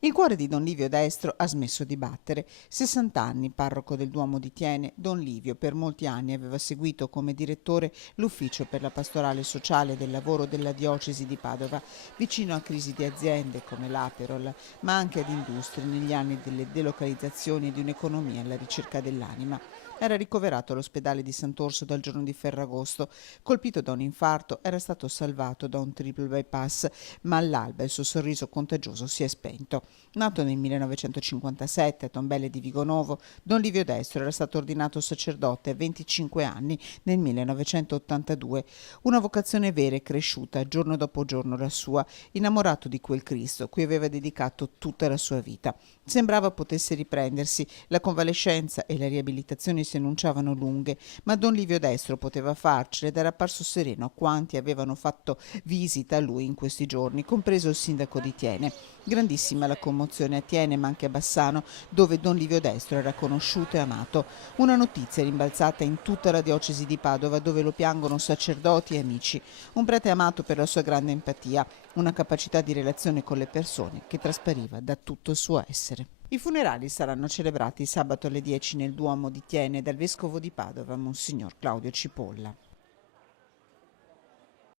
Il cuore di Don Livio Destro ha smesso di battere. 60 anni, parroco del Duomo di Thiene, Don Livio per molti anni aveva seguito come direttore l'ufficio per la pastorale sociale e del lavoro della diocesi di Padova, vicino a crisi di aziende come l'Aperol, ma anche ad industrie negli anni delle delocalizzazioni e di un'economia alla ricerca dell'anima. Era ricoverato all'ospedale di Sant'Orso dal giorno di Ferragosto. Colpito da un infarto, era stato salvato da un triple bypass, ma all'alba il suo sorriso contagioso si è spento. Nato nel 1957 a Tombelle di Vigonovo, Don Livio Destro era stato ordinato sacerdote a 25 anni nel 1982. Una vocazione vera e cresciuta giorno dopo giorno la sua, innamorato di quel Cristo cui aveva dedicato tutta la sua vita. Sembrava potesse riprendersi, la convalescenza e la riabilitazione si annunciavano lunghe, ma Don Livio Destro poteva farcela ed era apparso sereno a quanti avevano fatto visita a lui in questi giorni, compreso il sindaco di Thiene. Grandissima la commozione a Thiene, ma anche a Bassano, dove Don Livio Destro era conosciuto e amato. Una notizia rimbalzata in tutta la diocesi di Padova, dove lo piangono sacerdoti e amici. Un prete amato per la sua grande empatia, una capacità di relazione con le persone che traspariva da tutto il suo essere. I funerali saranno celebrati sabato alle 10 nel Duomo di Thiene dal vescovo di Padova, Monsignor Claudio Cipolla.